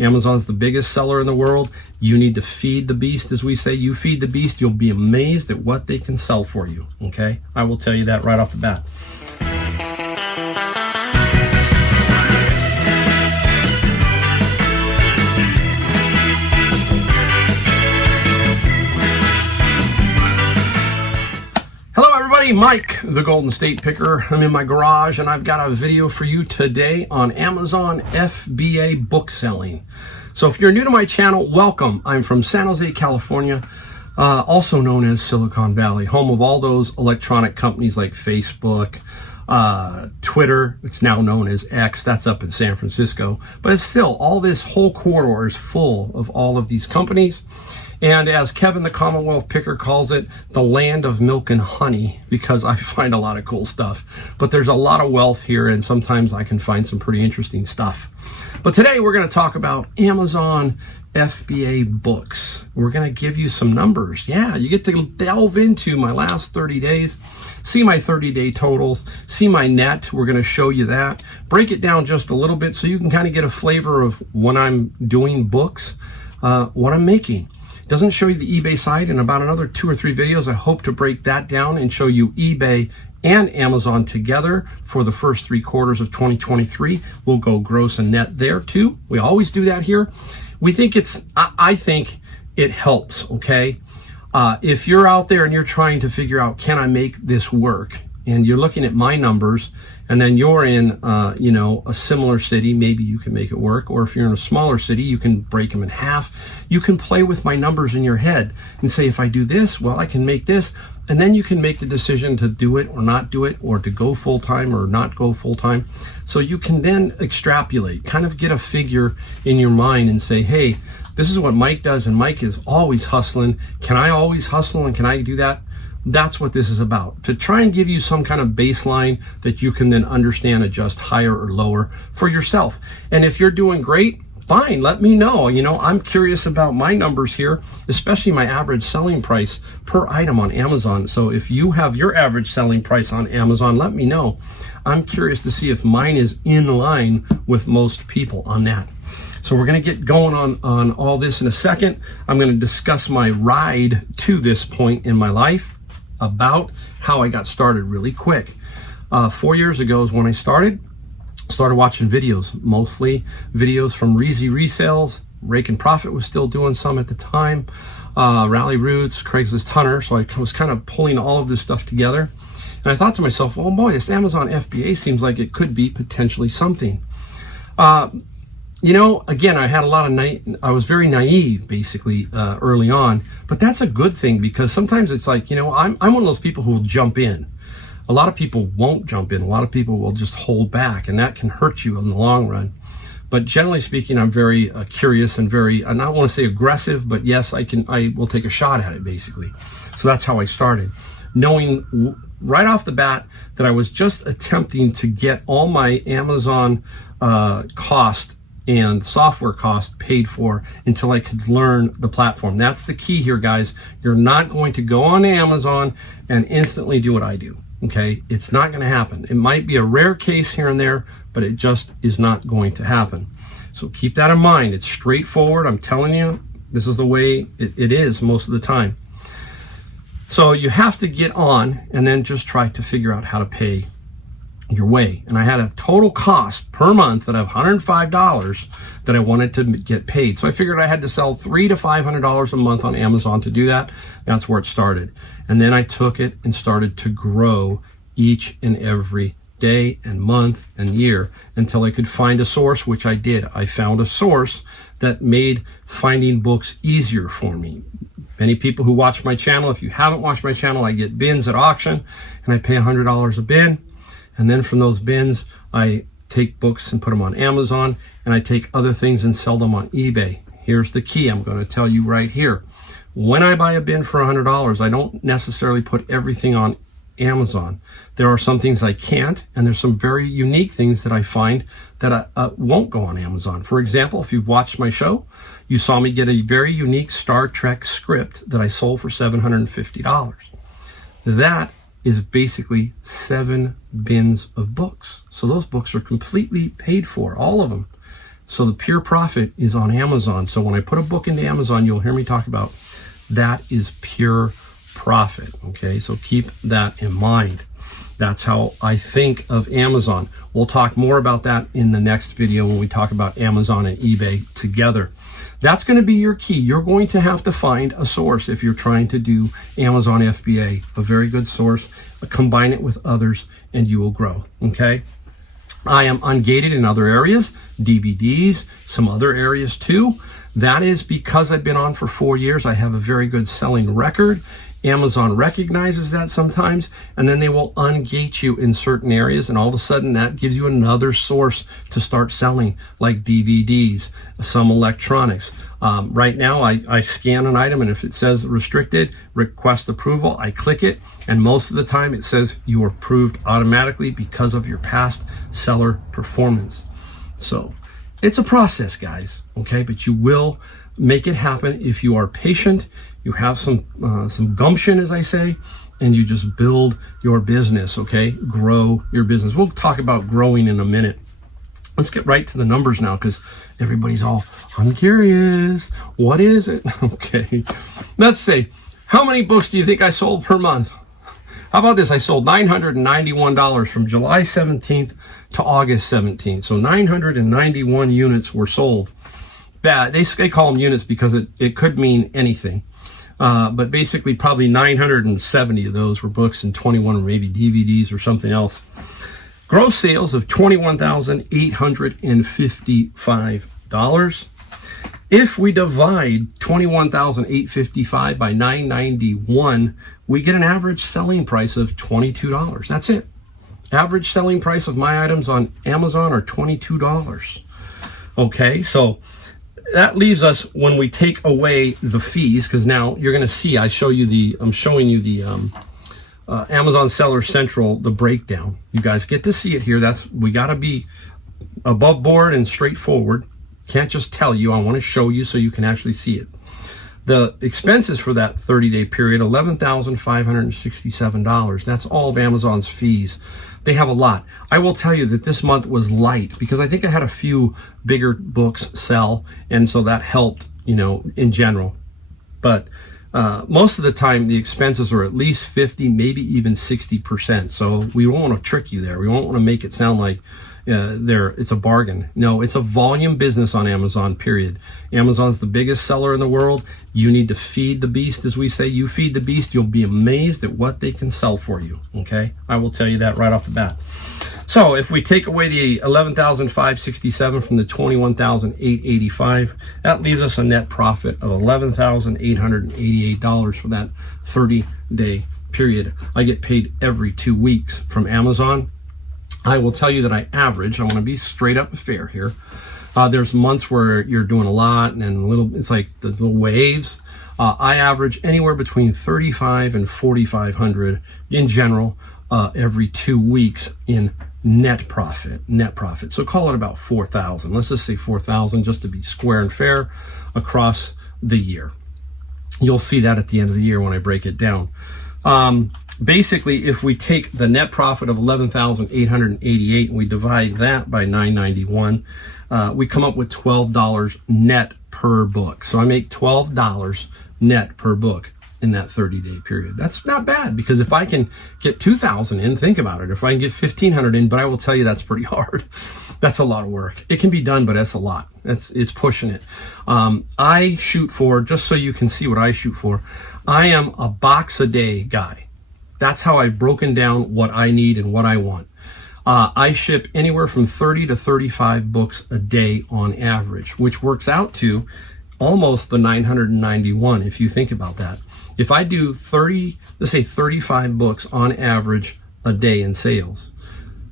Amazon's the biggest seller in the world. You need to feed the beast, as we say. You feed the beast, you'll be amazed at what they can sell for you, okay? I will tell you that right off the bat. Mike, the Golden State Picker. I'm in my garage and I've got a video for you today on Amazon FBA book selling. So if you're new to my channel, welcome. I'm from San Jose, California, also known as Silicon Valley, home of all those electronic companies like Facebook, Twitter. It's now known as X. That's up in San Francisco. But it's still, all this whole corridor is full of all of these companies. And as Kevin the Commonwealth Picker calls it, the land of milk and honey, because I find a lot of cool stuff. But there's a lot of wealth here, and sometimes I can find some pretty interesting stuff. But today we're going to talk about Amazon FBA books. We're going to give you some numbers. Yeah, you get to delve into my last 30 days, see my 30-day totals, see my net. We're going to show you that. Break it down just a little bit so you can kind of get a flavor of when I'm doing books, what I'm making. Doesn't show you the eBay side. In about another 2 or 3 videos, I hope to break that down and show you eBay and Amazon together for the first 3 quarters of 2023. We'll go gross and net there too. We always do that here. We think I think it helps, okay? If you're out there and you're trying to figure out, can I make this work? And you're looking at my numbers, and then you're in, a similar city, maybe you can make it work. Or if you're in a smaller city, you can break them in half. You can play with my numbers in your head and say, if I do this, well, I can make this. And then you can make the decision to do it or not do it, or to go full-time or not go full-time. So you can then extrapolate, kind of get a figure in your mind and say, hey, this is what Mike does, and Mike is always hustling. Can I always hustle, and can I do that? That's what this is about, to try and give you some kind of baseline that you can then understand, adjust higher or lower for yourself. And if you're doing great, fine, let me know. I'm curious about my numbers here, especially my average selling price per item on Amazon. So if you have your average selling price on Amazon, let me know. I'm curious to see if mine is in line with most people on that. So we're going to get going on all this in a second. I'm going to discuss my ride to this point in my life, about how I got started really quick. 4 years ago is when I started watching videos, mostly videos from recieve resales. Rake and Profit was still doing some at the time. Rally Roots, Craigslist Hunter. So I was kind of pulling all of this stuff together. And I thought to myself, oh boy, this Amazon FBA seems like it could be potentially something. Again, I had I was very naive basically early on, but that's a good thing, because sometimes it's like, I'm one of those people who will jump in. A lot of people won't jump in. A lot of people will just hold back, and that can hurt you in the long run. But generally speaking, I'm very curious and very, I don't want to say aggressive, but yes, I will take a shot at it basically. So that's how I started, knowing right off the bat that I was just attempting to get all my Amazon cost and software cost paid for until I could learn the platform. That's the key here, guys. You're not going to go on Amazon and instantly do what I do, okay? It's not gonna happen. It might be a rare case here and there, but it just is not going to happen. So keep that in mind. It's straightforward. I'm telling you, this is the way it is most of the time. So you have to get on and then just try to figure out how to pay your way. And I had a total cost per month that of $105 that I wanted to get paid. So I figured I had to sell $300 to $500 a month on Amazon to do that. That's where it started. And then I took it and started to grow each and every day and month and year until I could find a source, which I did. I found a source that made finding books easier for me. Many people who watch my channel, if you haven't watched my channel, I get bins at auction and I pay $100 a bin. And then from those bins, I take books and put them on Amazon, and I take other things and sell them on eBay. Here's the key I'm going to tell you right here. When I buy a bin for $100, I don't necessarily put everything on Amazon. There are some things I can't, and there's some very unique things that I find that I won't go on Amazon. For example, if you've watched my show, you saw me get a very unique Star Trek script that I sold for $750. That is basically 7 bins of books. So those books are completely paid for, all of them. So the pure profit is on Amazon. So when I put a book into Amazon, you'll hear me talk about that is pure profit. Okay, so keep that in mind. That's how I think of Amazon. We'll talk more about that in the next video when we talk about Amazon and eBay together. That's going to be your key. You're going to have to find a source if you're trying to do Amazon FBA, a very good source. Combine it with others and you will grow. Okay. I am ungated in other areas, DVDs, some other areas too. That is because I've been on for 4 years. I have a very good selling record. Amazon recognizes that sometimes, and then they will ungate you in certain areas, and all of a sudden that gives you another source to start selling, like DVDs, some electronics. Right now, I scan an item, and if it says restricted, request approval, I click it, and most of the time it says you are approved automatically because of your past seller performance. So it's a process, guys, okay? But you will make it happen if you are patient, you have some gumption, as I say, and you just build your business, okay? Grow your business. We'll talk about growing in a minute. Let's get right to the numbers now, because everybody's all, I'm curious, what is it? Okay, let's say, how many books do you think I sold per month? How about this? I sold $991 from July 17th to August 17th. So 991 units were sold. Bad. They call them units because it could mean anything. But basically probably 970 of those were books and 21 were maybe DVDs or something else. Gross sales of $21,855. If we divide $21,855 by 991, we get an average selling price of $22. That's it. Average selling price of my items on Amazon are $22. Okay, so that leaves us when we take away the fees, because now you're going to see, I'm showing you the Amazon Seller Central, the breakdown. You guys get to see it here. We got to be above board and straightforward. Can't just tell you. I want to show you so you can actually see it. The expenses for that 30-day period, $11,567. That's all of Amazon's fees. They have a lot. I will tell you that this month was light because I think I had a few bigger books sell, and so that helped, in general. But most of the time, the expenses are at least 50, maybe even 60%. So we won't want to trick you there. We won't want to make it sound like it's a bargain. No, it's a volume business on Amazon, period. Amazon's the biggest seller in the world. You need to feed the beast, as we say. You feed the beast, you'll be amazed at what they can sell for you, okay? I will tell you that right off the bat. So if we take away the $11,567 from the $21,885, that leaves us a net profit of $11,888 for that 30-day period. I get paid every 2 weeks from Amazon. I will tell you that I want to be straight up and fair here. There's months where you're doing a lot and it's like the little waves. I average anywhere between $3,500 and $4,500 in general every 2 weeks in net profit. So call it about $4,000. Let's just say $4,000 just to be square and fair across the year. You'll see that at the end of the year when I break it down. Basically, if we take the net profit of $11,888 and we divide that by 991, we come up with $12 net per book. So I make $12 net per book in that 30-day period. That's not bad, because if I can get 2,000 in, think about it. If I can get 1,500 in, but I will tell you that's pretty hard. That's a lot of work. It can be done, but that's a lot. It's pushing it. I shoot for, just so you can see what I shoot for, I am a box a day guy. That's how I've broken down what I need and what I want. I ship anywhere from 30 to 35 books a day on average, which works out to almost the 991 if you think about that. If I do 35 books on average a day in sales,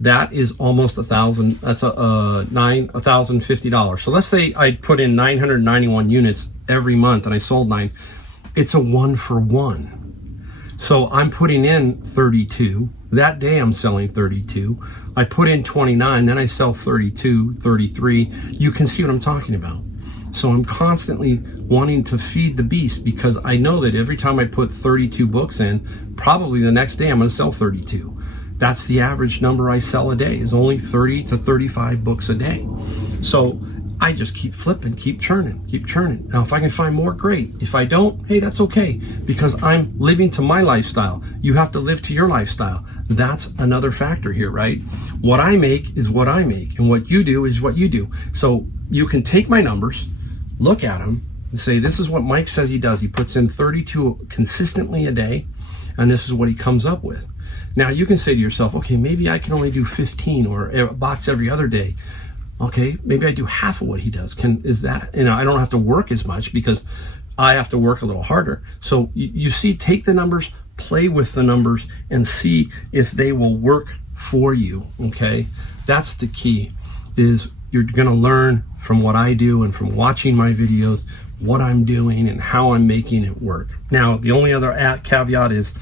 that is almost $1,000. That's $1,050. So let's say I put in 991 units every month and I sold 9. It's a 1-for-1. So I'm putting in 32. That day I'm selling 32. I put in 29, then I sell 32, 33. You can see what I'm talking about. So I'm constantly wanting to feed the beast, because I know that every time I put 32 books in, probably the next day I'm going to sell 32. That's the average number I sell a day, is only 30 to 35 books a day. So I just keep flipping, keep churning. Now, if I can find more, great. If I don't, hey, that's okay, because I'm living to my lifestyle. You have to live to your lifestyle. That's another factor here, right? What I make is what I make, and what you do is what you do. So you can take my numbers, look at them, and say, this is what Mike says he does. He puts in 32 consistently a day, and this is what he comes up with. Now, you can say to yourself, okay, maybe I can only do 15 or a box every other day. Okay, maybe I do half of what he does. Is that, I don't have to work as much because I have to work a little harder. So you see, take the numbers, play with the numbers, and see if they will work for you, okay? That's the key, is you're gonna learn from what I do and from watching my videos, what I'm doing and how I'm making it work. Now, the only other caveat is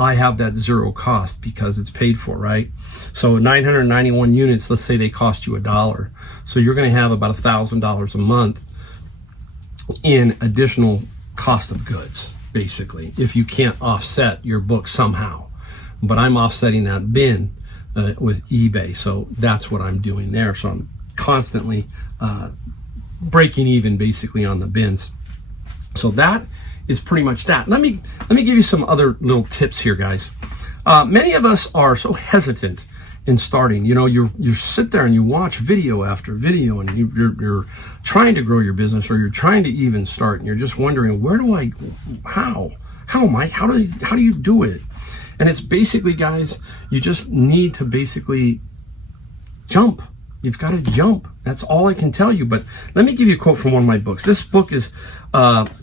I have that zero cost because it's paid for, right? So 991 units, let's say they cost you $1. So you're gonna have about $1,000 a month in additional cost of goods, basically, if you can't offset your book somehow. But I'm offsetting that bin with eBay, so that's what I'm doing there. So I'm constantly breaking even basically on the bins. So that is pretty much that. Let me give you some other little tips here, guys. Many of us are so hesitant in starting. You sit there and you watch video after video, and you're trying to grow your business, or you're trying to even start, and you're just wondering, how Mike, how do you do it? And it's basically, guys, you just need to basically jump. You've got to jump. That's all I can tell you. But let me give you a quote from one of my books. This book is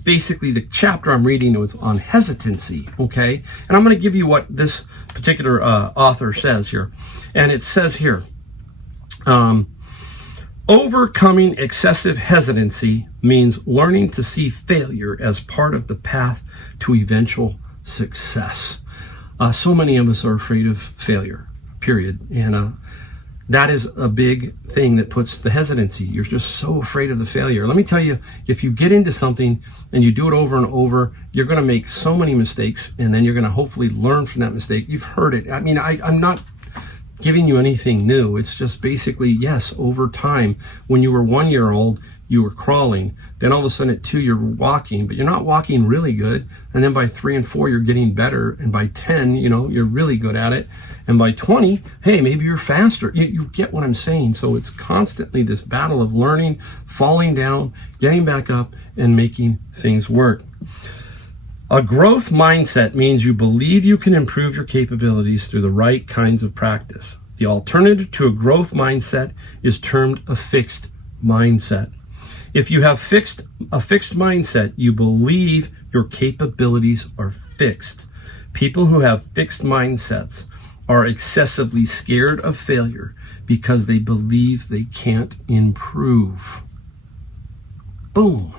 basically, the chapter I'm reading was on hesitancy, okay? And I'm going to give you what this particular author says here. And it says here, overcoming excessive hesitancy means learning to see failure as part of the path to eventual success. So many of us are afraid of failure, period. And that is a big thing that puts the hesitancy. You're just so afraid of the failure. Let me tell you, if you get into something and you do it over and over, you're going to make so many mistakes, and then you're going to hopefully learn from that mistake. You've heard it. I mean, I'm not giving you anything new. It's just basically, yes, over time, when you were 1 year old, you were crawling. Then all of a sudden at 2, you're walking, but you're not walking really good. And then by 3 and 4, you're getting better. And by 10, you're really good at it. And by 20, hey, maybe you're faster. You get what I'm saying. So it's constantly this battle of learning, falling down, getting back up, and making things work. A growth mindset means you believe you can improve your capabilities through the right kinds of practice. The alternative to a growth mindset is termed a fixed mindset. If you have a fixed mindset, you believe your capabilities are fixed. People who have fixed mindsets are excessively scared of failure because they believe they can't improve. Boom.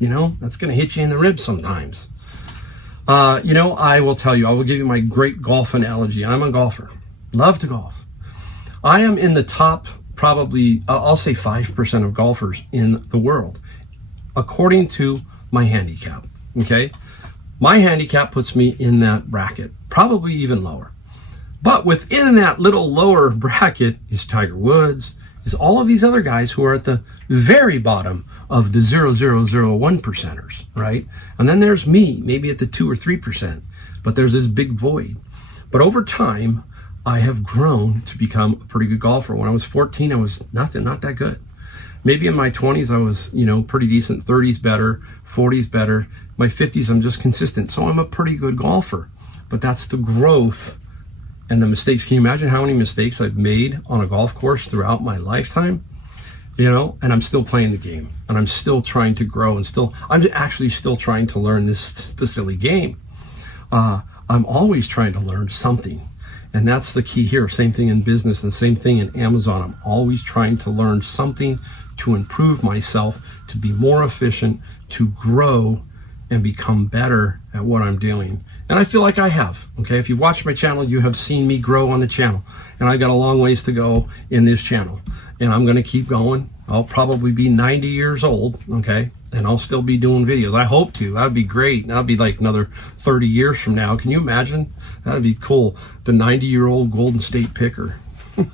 That's going to hit you in the ribs sometimes. I will tell you, I will give you my great golf analogy. I'm a golfer. Love to golf. I am in the top, probably, I'll say 5% of golfers in the world, according to my handicap, okay? My handicap puts me in that bracket, probably even lower. But within that little lower bracket is Tiger Woods, is all of these other guys who are at the very bottom of the 0.001 percenters, right? And then there's me, maybe at the 2 or 3%, but there's this big void. But over time, I have grown to become a pretty good golfer. When I was 14, I was not that good. Maybe in my 20s, I was, pretty decent. 30s better, 40s better. My 50s, I'm just consistent. So I'm a pretty good golfer. But that's the growth and the mistakes. Can you imagine how many mistakes I've made on a golf course throughout my lifetime? And I'm still playing the game, and I'm still trying to grow, and I'm actually still trying to learn the silly game. I'm always trying to learn something. And that's the key here. Same thing in business and same thing in Amazon. I'm always trying to learn something to improve myself, to be more efficient, to grow and become better at what I'm doing. And I feel like I have, okay? If you've watched my channel, you have seen me grow on the channel. And I got a long ways to go in this channel. And I'm gonna keep going. I'll probably be 90 years old, okay? And I'll still be doing videos. I hope to. That'd be great. That'd be like another 30 years from now. Can you imagine? That'd be cool. The 90-year-old Golden State picker. All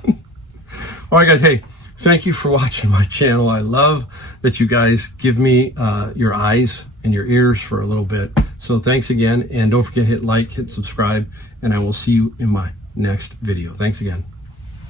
right, guys. Hey, Thank you for watching my channel. I love that you guys give me your eyes and your ears for a little bit. So thanks again, and don't forget to hit like, hit subscribe, and I will see you in my next video. Thanks again.